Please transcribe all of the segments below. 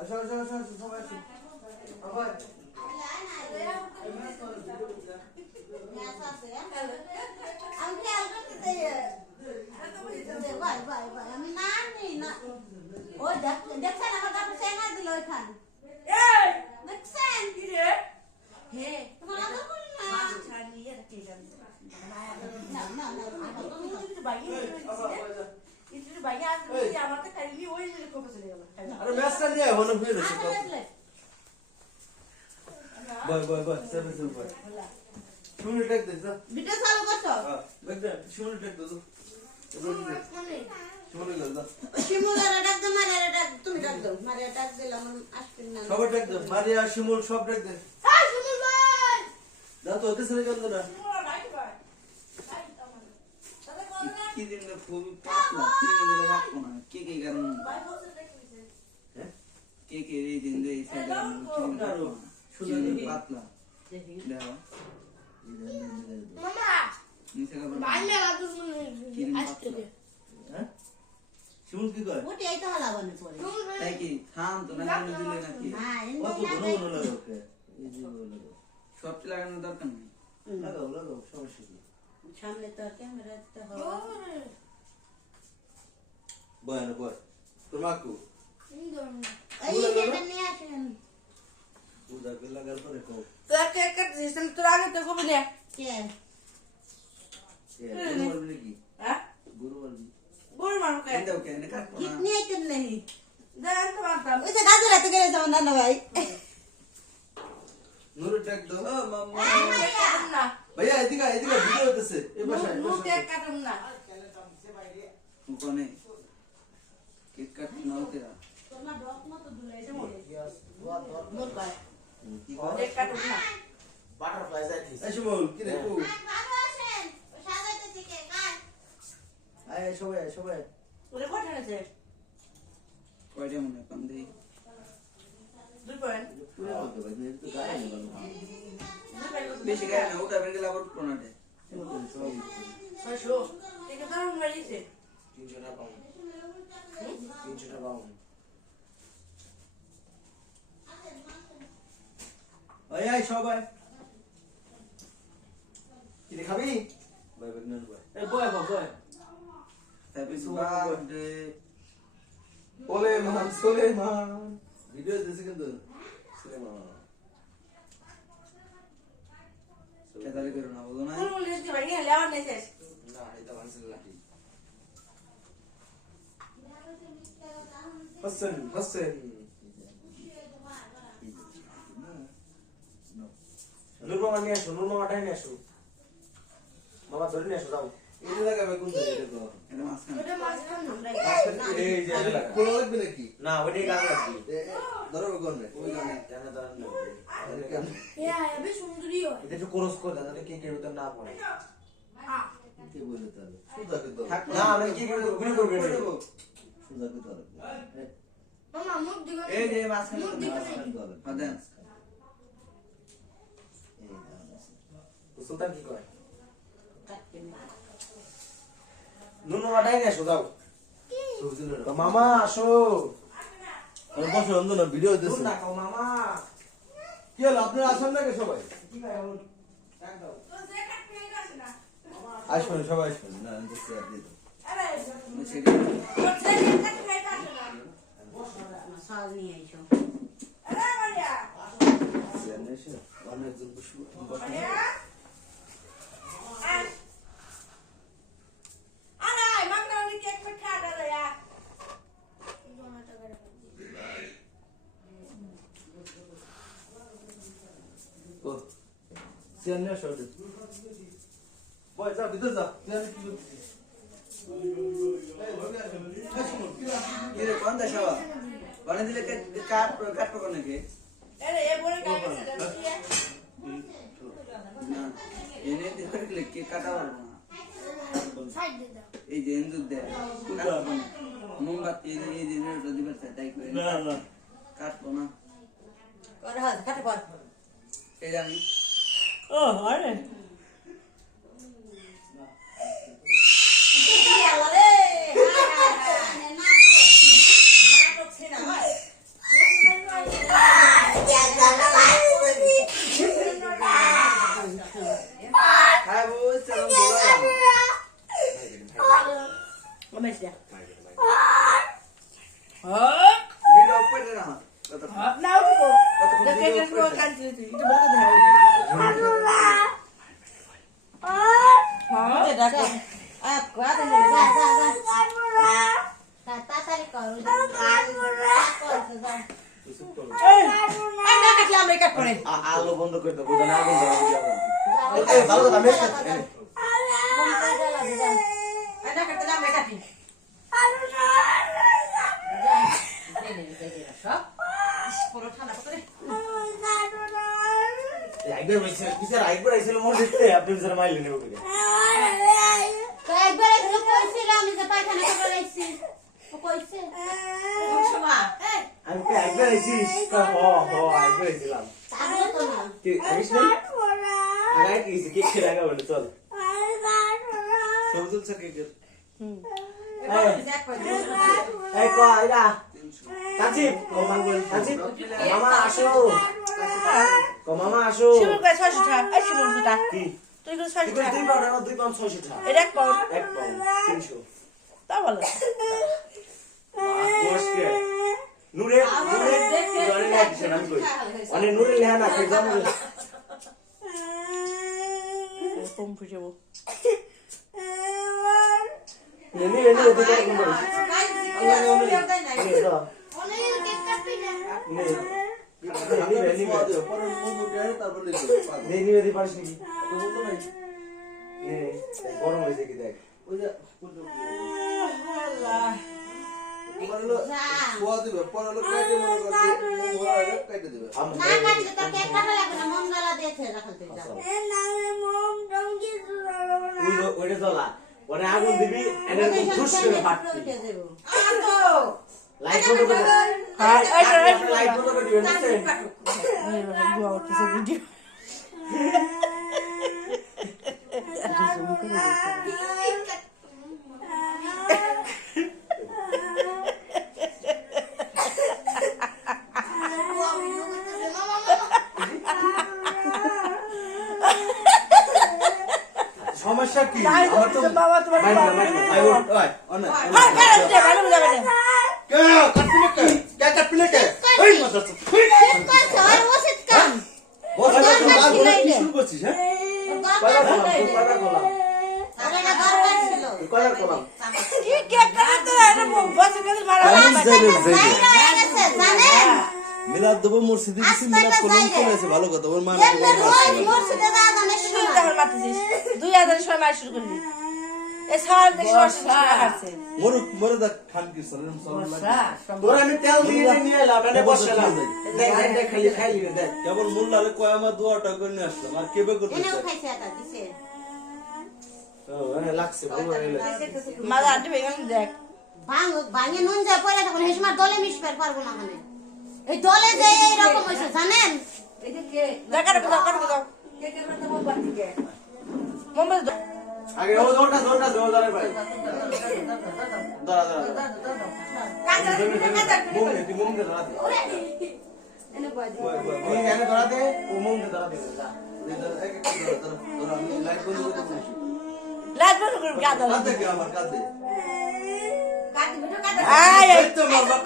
আসো সবাই আসো আবার দেখছেন আমার কাপড় সেনা দিল ওইখান দেখছেন কি রে হে তোমার আদর করি না ছাড়িয়ে রাখি না না না তুমি বাইরে ইতনি বাইরে আসলে আমাকে খাইলি ওই যে কোপে চলে গেল আরে ম্যাচটা নিয়ে হলো ফিরে এসে বয় সেভেন বয় শুনে টেক দে যা ভিডিও চালু করছো হ্যাঁ দেখ শুনে টেক দে শুনে গেল যা শিমুলের ডাক দে মারিয়া ডাক তুমি ডাক দাও মারিয়া ডাক দিলাম আসবেন না সবাই টেক দে মারিয়া শিমুল সব টেক দে হ্যাঁ শিমুল ভাই যা তো ওতে ছেড়ে গেল না শিমুল রাইট ভাই কি দিন খুব পাতলা ক্রিম দিলে রাখবো না কে কারণ হ্যাঁ কে এই দিন দিয়ে এই সাইডে ক্রিম রাখবো না শুধু পাতলা দেখো মামা নিচে কাপড় ভাই মেলা তো ক্রিম আসতে পাতলা হ্যাঁ শিমুল কি করে ওটি এই তো হালাবানে পড়ে তাই কি থাম তো না দিলে নাকি হ্যাঁ কত ঘন লাগে ওকে এই যে বলে সবটি লাগানোর দরকার নেই লাগাও সমস্যা কি সামনে তো ক্যামেরা তো হবে বয় তোর মাকু এই যেটা নিয়ে আসেন পূজা কে লাগার পরে কো তো এক দিছেন তোর আগে তো কবে না কে গুরু বলবি কি হ্যাঁ গুরু বলবি বড় মানুষ কে এটাও কেন কাটবো না কিতনি আইতেন नहीं দেন তো মারতাম ওই যে গাজর হাতে গেলে যাও না ভাই নুরু টেক দো মাম্মা কেক কাটুম না ভাইয়া এদিকে ভিডিও হতেছে এই পাশে নু কেক কাটুম না কোনে কেক কাট নাও তেরা তোমার ডক মত দুলাই দে মোর ভাই কি কয় কেক কাটুম না বাটারফ্লাই যাইতিস এই শিমুল কি রে কো ভালো আছেন সাজাইতেছি কে কাট আয় সবাই ওরে কটা আছে কয়টা মনে কম দেই 2 পয়েন্ট পুরো বলতে ভাই তুমি তো গায়ে নি বলো বেশি গায় না ওটা বেন্ডে লাবট কোনাতে ছয়শো কেক কাটুম মারিছে 300 টাকা পাউন্ড 300 টাকা পাউন্ড আয় সবাই কি রে খাবি ভাই নেন ভাই এই boy happy birthday Soleman video হতেছে কিন্তু সুলেমান কেদারে করো না বলো না কোন বলে দিতে ভাই লেওয়ার নেছে না এটা বানসিল লাঠি হাসান নুরমামা নিয়ে আসো নুরমামাটাই নিয়ে আসো মামা ধরে নিয়ে আসো যাও এটা লাগাবে কোন জায়গায় এটা এটা মাঝখানে ওটা মাছ খান না এই যে এটা লাগা। কোন লাগবে নাকি না ওইটাই গান লাগবে ধরো কোন রে ওই গানে কেন দাঁড়ান না এ সুন্দরী হয় এটা একটু ক্রস করে দাও যাতে কেকের ভিতর না পড়ে কি বলে তাহলে সুদাকে দাও না আমি কি করে ঘুরে করবে না সুদাকে দাও মামা মুখ দিগো এই যে মাঝখানে মুখ দিগো দেন সুলতান কি করে কাটতে না নুরমামাটাই নিয়ে আসো যাও তো মামা আসো আমি বসে অন্ধ না ভিডিও হতেছে দেখো মামা কি হলো আপনারা আসেন নাকি সবাই কি ভাই বলো ডাক দাও তো যে কাটতে আসে না আসবেন সবাই আসবেন না দেখতে আর দিই আরে সেটা তো যে কাটতে আসে না সাল নিয়ে আইছো আরে মারিয়া এসে অনেকজন বসবো মারিয়া আরে মাগনা কেক মিঠা দাও या ও সিয়ান না শর্ট বয় যা ভিতর যা সিয়ান কি করছিস এই ভগে আসো কি রে কোন দেশাবা বানে দিলে কাট পাবো নাকি আরে এ বড় কাজ আছে না এনে দিলে কে কাটা পারবো না সাইড দে দাও এই যে ইন্দুর দে মোমবাতি এই যে নেড়টা দিবে তাই করে না কাটবো না করে হাত কাটে পর এই জানি ও আরে আরে ভিডিও অফ করে না না উঠবো দেখে দেখো কাঁদছিস তুই এটা বলতে দে হ্যাঁ এটা দেখো কোয়া দে যা যা যা তাড়াতাড়ি করো এই না কাটলে আমরা কাট করে আলো বন্ধ করে দাও বুঝা না আগুন ধরে এই ভালো কথা মেস করতে এটা কাটলে আমরা কাটি একবার হইছে কিসের একবার আইছিল মোর দেখতে আপনি বিচার মাইলে নেব কি তো একবার এগুলো কইছিল আমি যে পায়খানা করে আইছি ও কইছে শোনা আমি কি একবার আইছি একবার আইছিলাম তাহলে তো না কি আইছ না আগে কি কি খেলা লাগা বলে চল সবুজ থেকে এই কো আইরা কাচি কাচি মামা আসো কো মামা আসো শিমুল কয় 600 টাকা এই শিমুল দুটা কি তুই কই 600 টাকা দুই পাউন্ড আর 2 পাউন্ড 600 টাকা এটা এক পাউন্ড 1 পাউন্ড 300 তা ভালো দোস্তে নুরে নুরে জরে লাগছে না কই অনেক নুরে লেহা না কে জানো কম ফুটাবো নেনি নেনি ওতে করে কোন করে অনেক কেক কাটবি না নেনি ওদি পারিস নাকি গরম হয়েছে কি দেখ না কাটলে তো কেক কাটা লাগবে না মন গলা দেখে রাখতে তুই যা ওইটা চলা ওরে আগুন দিবি এনে খুশ করে পাটতি লাইট বন্ধ করে হ্যাঁ এই লাইট বন্ধ করে দিবেন বুঝছেন বুয়া উঠছে ভিডিও সমস্যা কি তাই আমার তো বাবা তোমার মাইর না মাইর না আই ওট ওই অন হ্যাঁ কেন দে ভালো যাবে না কাটপিলে কে ওই মজা তো কইছে আর ওষুধ কাম বস বাল বলে কি শুরু করছিস হ্যাঁ কয়বার বললাম কয়বার বললাম আরে না দরকার ছিল কয়বার বললাম কি কেক কাটতে এটা বসে গেছে মারা জানেন মিলাদ দেবো মসজিদে গেছি মিলাদ করলাম চলে এসে ভালো কথা ওর মা এমনি রোজ মসজিদে যাওয়া জানে তুই তখন মারতেছিস 2000 সময় মার শুরু করলি এ সাল দেশ আছে মরে দা খান কি সরম সরম তোর আমি তেল দিয়ে নিয়ে এলাম এনে বসলাম দেখ দেখ খালি খাইলি দেখ কেবল মোল্লারে কয় আমার দোয়াটা করে নিয়ে আসলাম আর কেবে করতে এনেও খাইছে এটা দিছে ও এনে লাগছে ভালো হইলো মাঝে আন্টি বেগান দেখ ভাঙে নুন যা পড়ে তখন হেসমার দলে মিশবার পারবো না মানে এই দলে যে এইরকম হইছে জানেন দেখার দাও মোমবাতি আগে ও জোরটা জোরদারে ভাই দাঁড়া মুম দে তুই মুম দে দাঁড়া দে এনে বাজে তুই এনে দাঁড়া দে ও মুম দে দাঁড়া দে লাইট বন্ধ করে দিবি লাইট বন্ধ করে গাদা কাঁদে কি আমার কাঁদে কাট ভিডিও কাট আয় এই তো বাবা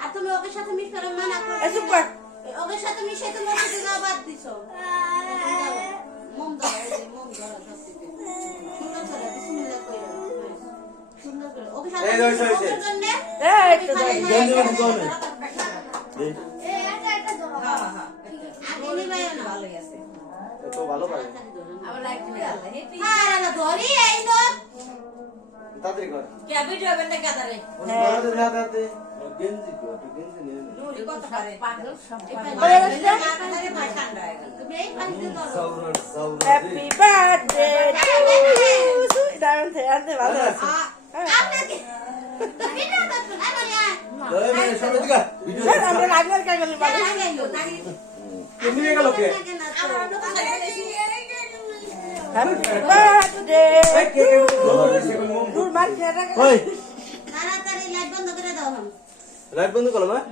আর তুমি ওকে সাথে মিশ করে মানা এসব করো কর ওকে সাথে মিশে তুমি ওকে যাওয়া বাদ দিছো মম দাও এই যে মম দাও সত্যি সুন্দর করে বিসমিল্লাহ কইরা সুন্দর করে ওকে সাথে এই ধর, ধর, ধর। এই তো দেখ গেঞ্জি বান্ধি কোন এটা ধরো আগে নিবাই না ভালোই আছে তো ভালো পারে আবার লাইক দিবে আল্লাহ হেপি আর না ধরি এই তো তাড়াতাড়ি কর কে ভিডিও বেলে গাদারে ওই দাঁড়া দে দাঁড়া দে গেঞ্জি কো গেঞ্জি নিয়ে নে নুরি কত পারে পাগল সব বলে গেছে না? মাথারে ঠান্ডা হয়ে গেল তুমি এই পানি দিয়ে ধরো সাউরার সাউরার হ্যাপি বার্থডে টু ইউ দারুন থেকে ভালো আছে আপনার কি ভিডিও করছো না বলিয়া দরে মানে সবাই দিকা ভিডিও স্যার আমরা লাগবে কেন বলি বাবা তুমি নিয়ে গেল কে হ্যাপি বার্থডে এই কে কে মুম দূর মার খেয়ে ওই তাড়াতাড়ি লাইট বন্ধ করে দাও হাম লাইট বন্ধ করলাম হ্যাঁ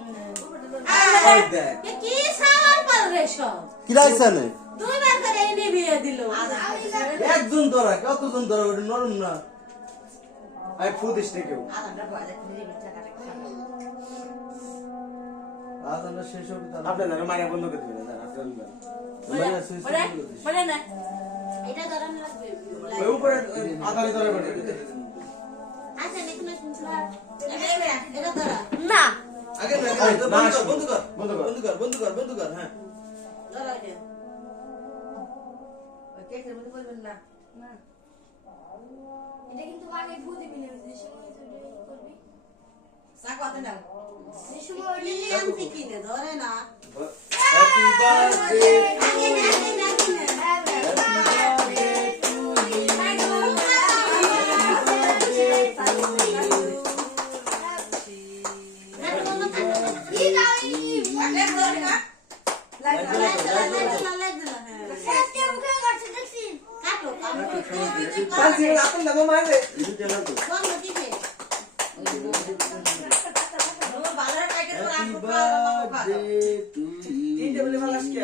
ওই দেখ কি সাওয়ার পার রে সব কি রাখছ না দুইবার করে এনে বিয়ে দিল একজন ধরা কতজন ধরা ওটা নরম না আই ফুদিস নে কেউ আদানটা শেষ হবে তাহলে আপনারা মায়া বন্ধ করে দিবেন স্যার আপনারা মাইয়া সুইচ করে দিস। বলে না এটা ধরান লাগবে ওই উপরে আদারে ধরে বসে আচ্ছা দেখুন এটা ধরা না আগে না এই, বন্ধ কর বন্ধ কর। বন্ধ কর বন্ধ কর বন্ধ কর হ্যাঁ ধরা এটা এটা কিন্তু আগে ভূত দিবি না যে সময় তুই করবি যে সময় ওই লিলিয়ানতে কিনে ধরে না হ্যাপি বার্থডে আগে না কি দাঁড়ি শেষ কে মুখে করছে দেখছিস পাঁচি আপন না মারবে ಇದು ಜನ তো হ্যাপি বার্থডে টু তিনটে বলে মালাস কে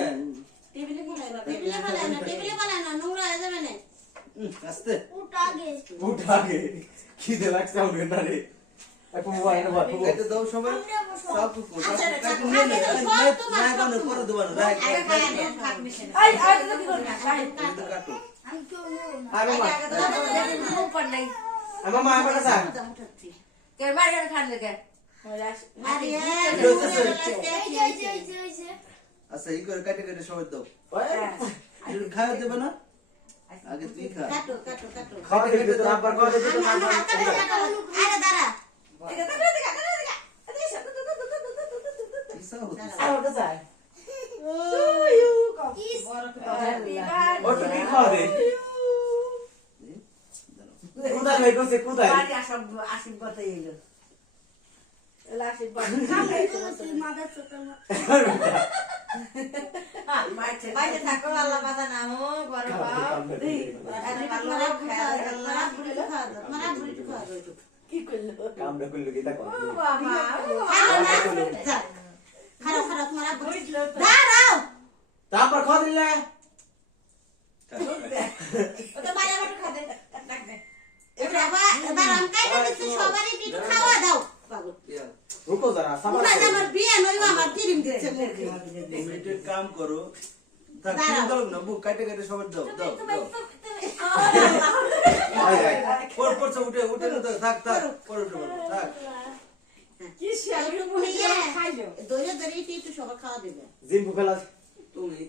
আস্তে উঠা গে উঠা আগে কি দে লাগছে আমাকে না রে এখন মোবাইল না বাবু এটা দাও সবাই সব কাটু নিয়ে নে না কোনো করে দেব না রাখ আই আই তো কি করবি কাটু আমি কেউ নেব না আরে মা উপর নাই আমার মা আমার কাছে কে মারি খান লেগে এই যে আচ্ছা এই করে কাটে কাটে সবাই দাও খাওয়া দেবে না আগে তুই খা খাওয়া দিবি তো আবার খাওয়া দিবি তো ইসা হচ্ছে আমার কাছে আয় ও তো কি খাওয়া দে কোথায় লই গেছে কোথায় বাড়ি আসব আসিব কথাই হইলো এলা আসিব তুই মাথা ছোট না মারছে বাইরে থাকো আল্লাহ বাধা না হো বড় বাপ কি করলো কামটা করলো কি তা কর বাবা তারপর খাওয়া দিলে রুকো जरा সাবাস তুমি একটু কাম করো থাক তুমি দাও না বুক কাটে কাটে সবাই দাও দাও পর পর উঠে উঠে না থাক থাক পর উঠে থাক কি শিয়াল খাইলো সবার খাওয়া দেবে জিম্বু ফেলা তুমি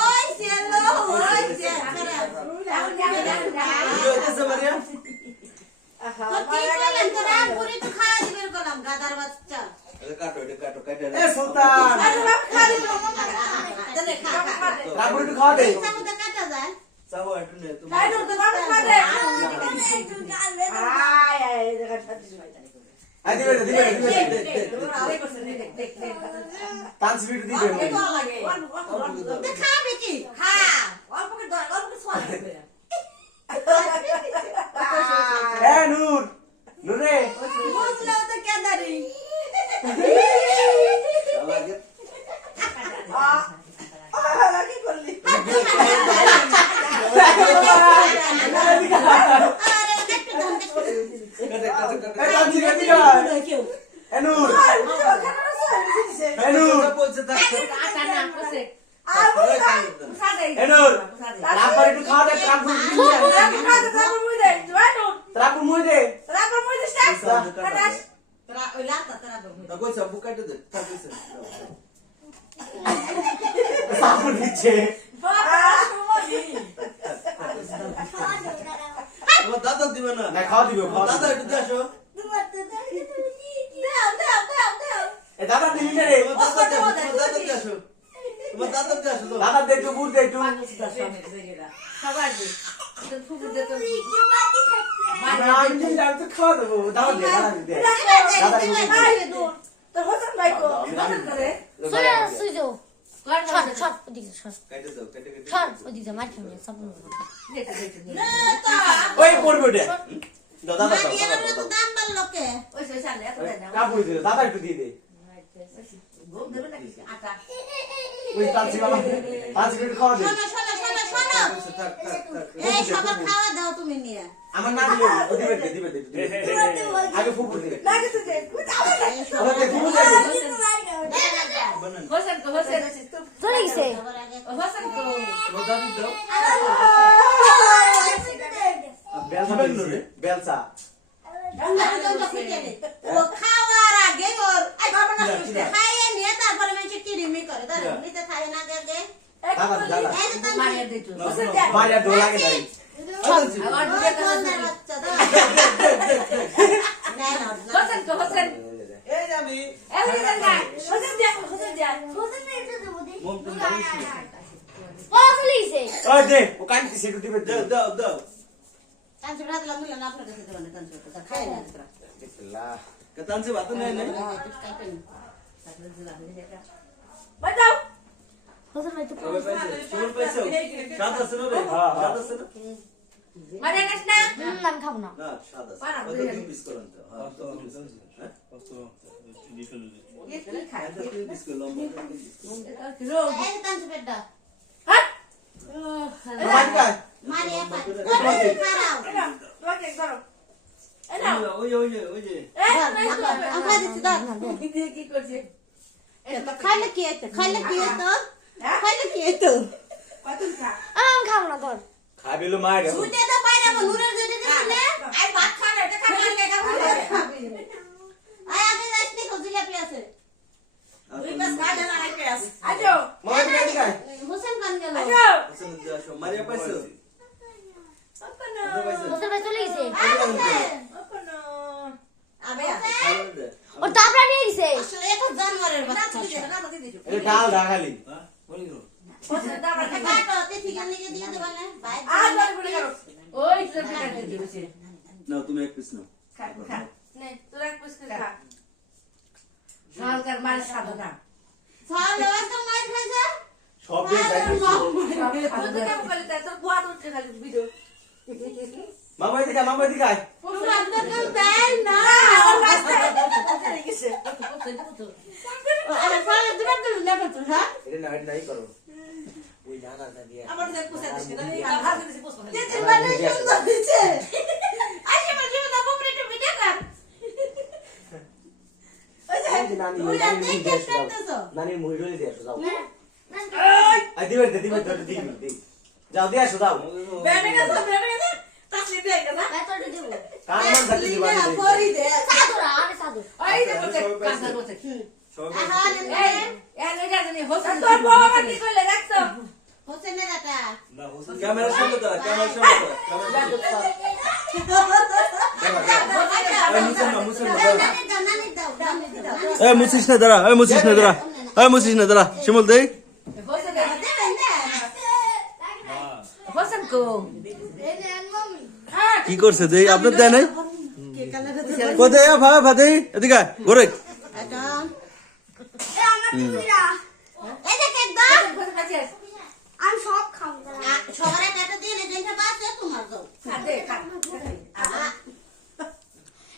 ওই সেলো ওই ভিডিও হইতেছে মারিয়া গাদার বাচ্চা কাটো এটা কাটো কাটে এ সুলতান রাবড়ি তো খাওয়া দে কাটা যায় চাও একটু নে তুমি খাইলো তো বাবা খাবে আয় আয় দেখা ছাত্রী ভাই আই দিবে দিবে আরে করছে দেখ তানস ভিডিও দিবে লাগে খাবে কি খা অল্প করে সোয়াল করে এ নূর নূরে বুঝলাম তো কেদারি লাগে কি করলি এ তানসি দিবে এ নূর এ নূর বলছে থাক আটা না কসে এ নূর রাবড়ি একটু খাওয়া দে তারপর তারপর মুই দে কই সব বুক কাটে দে থাক কইছে তারপর দিচ্ছে তোমার দাদা দিবে না না খাওয়া দিবে খাওয়া দাদা দিবে একটু দেখো এ দাদা দিলি না রে তোমার দাদা দেখো দাদা দে একটু বুঝ দে একটু সবার ফুকুর দে তো আমি তো খাওয়া দেবো দাদা দে দাদা দে তোর হোসেন ভাই কো হোসেন করে কাটে দাও কাটে কাটে ওই পড়বে ওটা দাদা দাদা দাম বাড়লো কে ওই সে সালে এত দেয় না কাপড় দিলে দাদা একটু দিয়ে দে ঘুম দেবে নাকি আটা ওই তালছি বাবা 5 মিনিট খাওয়া দে শোনো শোনো শোনো শোনো থাক থাক থাক এই সবার খাওয়া দাও তুমি নিয়ে আমার না দিলে ও দিবে আগে ফুফু দিবে লাগে তো দে ওরা দে ফুফু দিবে হোসেন চলে গেছে হোসেন কো মজা দাও বেলসা বেলনো রে বেলসা ও খাওয়ার আগে ওর খাইয়ে নিয়ে তারপরে মেয়েছে কিরিমি করে তার নিতে খাই না আগে দাদা দাদা এই তো মারিয়া দে তো মারিয়া দোলাগে নাই আমার দুটো কথা বাচ্চা দাও না না হোসেন এই আমি এই না হোসেন দিয়া হোসেন না এটা দেবো দে মম তুমি জানিস ও চলে গেছে ওই দে ও কান্তি সেটু দিবে দাও দাও দাও কাঞ্চি রাত লাগলে না আপনার কাছে দেবেন কাঞ্চি তো খাই না তোরা বিসমিল্লাহ কাতানছে বাত নাই নাই বাজাও হোসেন ভাই তো কবে পাইছো চুল পাইছো সাত আছে না রে সাত আছে না মারিয়া নাস না নাম খাবো না না সাত আছে পারা, কত বুঝলাম। দিন পিস করেন তো হ্যাঁ তো হ্যাঁ ये की खाए এত দিন পিস করলাম रो এই কাঞ্চি বেডা हट মারি কাই মারি আপা কোন খারাও तो के करो ए ना ওই যে ए আপা দিছি দাও ये की করছে খাইলে কি এত খাইলে কি এত খাইলে কি এত কতন খা আম খাবো না তোর খাবিলো মার ছুটে তো বাইরে নুরের যদি দিছিলে আই ভাত খা না এটা খা আয় আগে যাইনি খজিলা আছে দুই পাস খা না আই পেস আজো মারি কাই কাই হোসেন খান গেল আজো আসলে যাও মারিয়া পাইছো আপনা হোসেন ভাই চলে গেছে আপনা আবে ভালো দে ওর দাবড়া নিয়ে গেছে আসলে এটা জানোয়ারের না বাচ্চা তুই না মতে দিছো এই ডাল রাখালি হ্যাঁ বলি গো ওসে দাবড়া খা কাটো তে ঠিকানা লিখে দিয়ে দেবা না ভাই আ জল বলে করো ওই তো বিকাতে দিছে না তুমি এক পিস নাও খা খা নে তোরা কুছ খা সাল কর মার সাধনা সালে তো মার খাইছে সব দিয়ে যাইছি তো কেমন করে তোর বুয়া উঠে খালি ভিডিও মামাই দিকাই পুরো আন্দর কেউ দেয় না আমার রাস্তা চলে গেছে আরে সালে দুটো তো লেখা তো হ্যাঁ এটা নাই করো ওই জায়গা দিয়ে আমার দেখ পুষা দিছে না হাত দিছে পুষা যে যে মানে সুন্দর দিছে আসে মানে না বমরে তো ভিডিও কর নানি মুহিরলি দিয়ে আসো যাও আই দিবে যাও দিয়ে আসো যাও বেনে গেছে তাসলি দিয়ে গেছে ভাই তোর দেবো কামান থাকি দিবা করি দে সাধুরা আরে সাধু ওই যে বলছে কাঁচা বলছে সবাই আরে এই লই যানি হোসেন তোর বাবা কি কইলে দেখছো হোসেনের এটা না হোসেন ক্যামেরার সামনে দাঁড়া ক্যামেরার সামনে দাঁড়া এই মুছিস না দাঁড়া এই মুছিস না দাঁড়া এই মুছিস না দাঁড়া শিমল দেই হোসেন হোসেন কো কি করছে দেই আপনার দেয় নাই কোথায় ভাই ভাই এদিকে ঘরে আমি সব খাবো সবার একটা দিয়ে যেটা বাসে তোমার দাও খাতে খা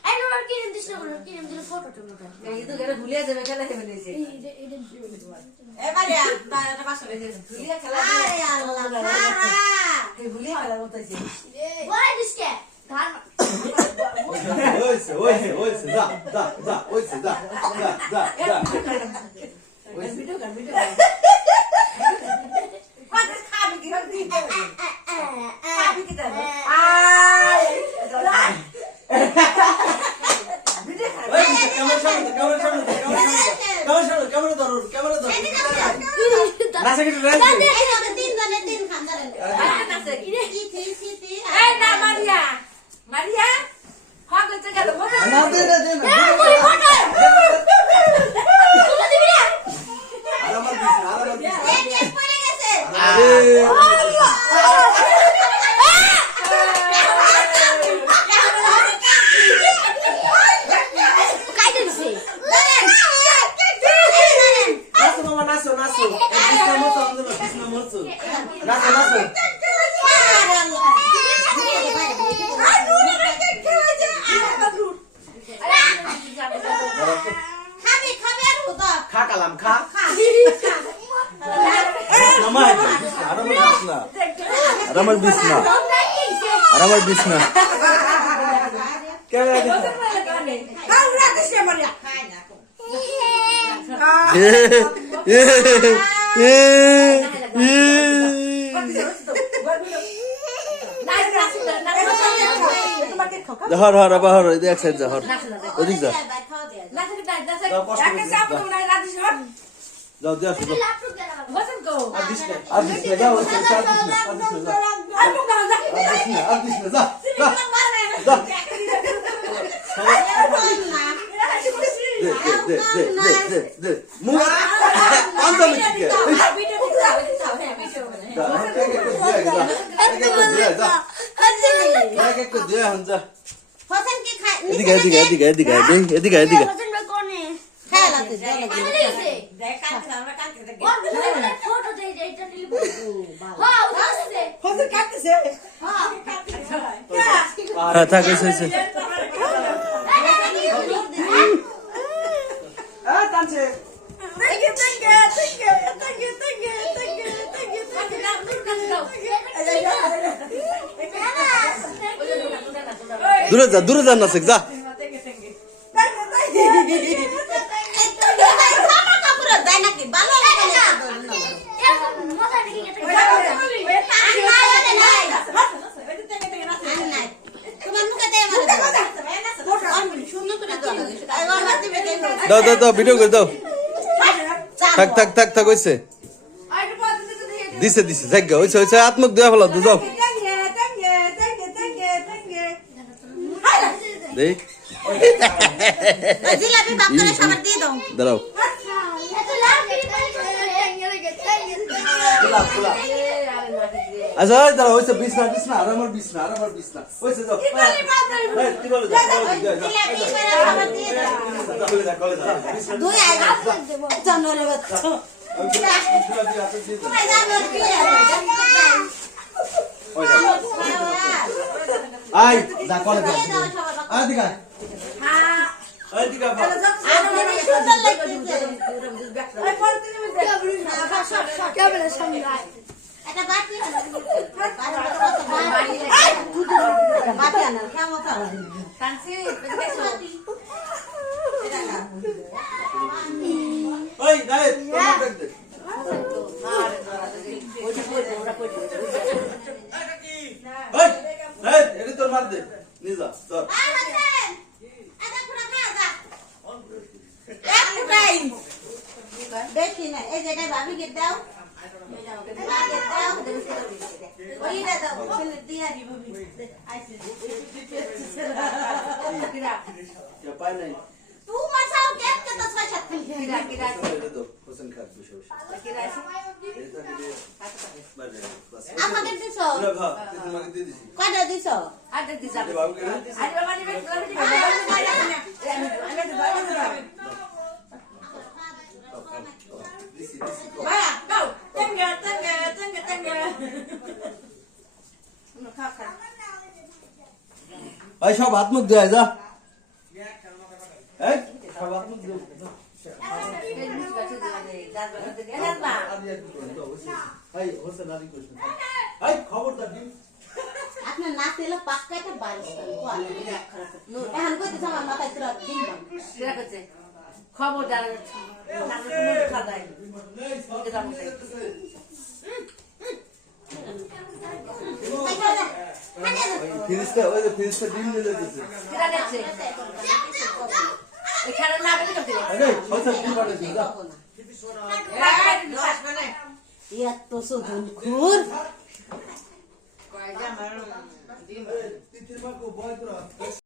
এই নোর কিনে দিছ না কিনে দিলে ফটো টমেটো এই তো গেলে ভুলিয়া যাবে খেলা হেবে দিয়েছে এটা এবারে তারা পাশে লেগে ভুলিয়া খেলা আরে আল্লাহ খারা এই ভুলিয়া খেলা মতাইছে বড় দিসকে ধান ওইছে যা ওইছে যা ভিডিও কর কত খাবি কি হল দিই খাবি কি তার আই ভিডিও কর ওই ক্যামেরা ধরো ক্যামেরা ধরো নাসে কি রে তিন খান জানেন নাচে কি থি এই না মারিয়া মারিয়া পাগল তো গেল না দে মুই ফটো তুই দিবি না আরামার দিস এই পড়ে গেছে কাইতে দিছে নাসো মামা নাসো নাসো নাসো নাসো আমার বিছনা আর আমার বিছনা ক্যামেরা দিছে হর হর আবার হর এক সাইড যা হর ওদিক যা যাও দিয়ে আসো আর দিস না যাও আর দিস না যা যা দে মুখ আন্দা মিটিকে এদিকে এদিকে এদিকে এদিকে এদিকে এদিকে হ্যাঁ থাক হয়েছে টানছে দূরে যান না শেখ যা দাও দাও দাও ভিডিও করে দাও থাক থাক থাক থাক হয়েছে দিছে দিছে জায়গা হয়েছে হয়েছে আত্মক দেওয়া ফেলা তো যাও দেখ দাঁড়াও আচ্ছা দাঁড়াও হয়েছে বিছনা বিছনা আর আমার বিছনা হয়েছে যাও কি বলো আই যা কলে যা আই দিগা আই দিগা এটা বাটি বাটি আনার কেমন কানসি ওই দাঁড়ে তোমার ব্যাগ দে ওই এই এটা তোর মার দে নিজা চল দেখি না এই যেটা ভাবি কে দাও ওইটা দাও ছেলে দিয়া দিব क्या पाए नहीं तू मसाओ के तो छह छत किरा दे दो हुसैन खान बिशो किरा से এটা দিলে বাজে ক্লাস আমাকে দিছো পুরো ভাব তোমাকে দিয়ে দিছি কয়টা দিছো আরে দিছা এ বাবু কে আরে বাবা নিবে দিছি ভাইয়া দাও তেঙ্গে ভাই সব হাত মুখ ধুয়ে যা এই সব হাত মুখ ধুয়ে এই হোসেন আলী কৃষ্ণ এই খবরদার দিন আপনার নাতিলে পাক্কাটা বারিশ করে এখন কইতে আমার মাথায় তোরা দিন খবরদার ফিরিস্তা ওই যে ফিরিস্তা ডিম দিলে দিছে আরে হোসেন ডিম বানাইছে যা এত সুজন খুর তিতির মা কো বয় তোরা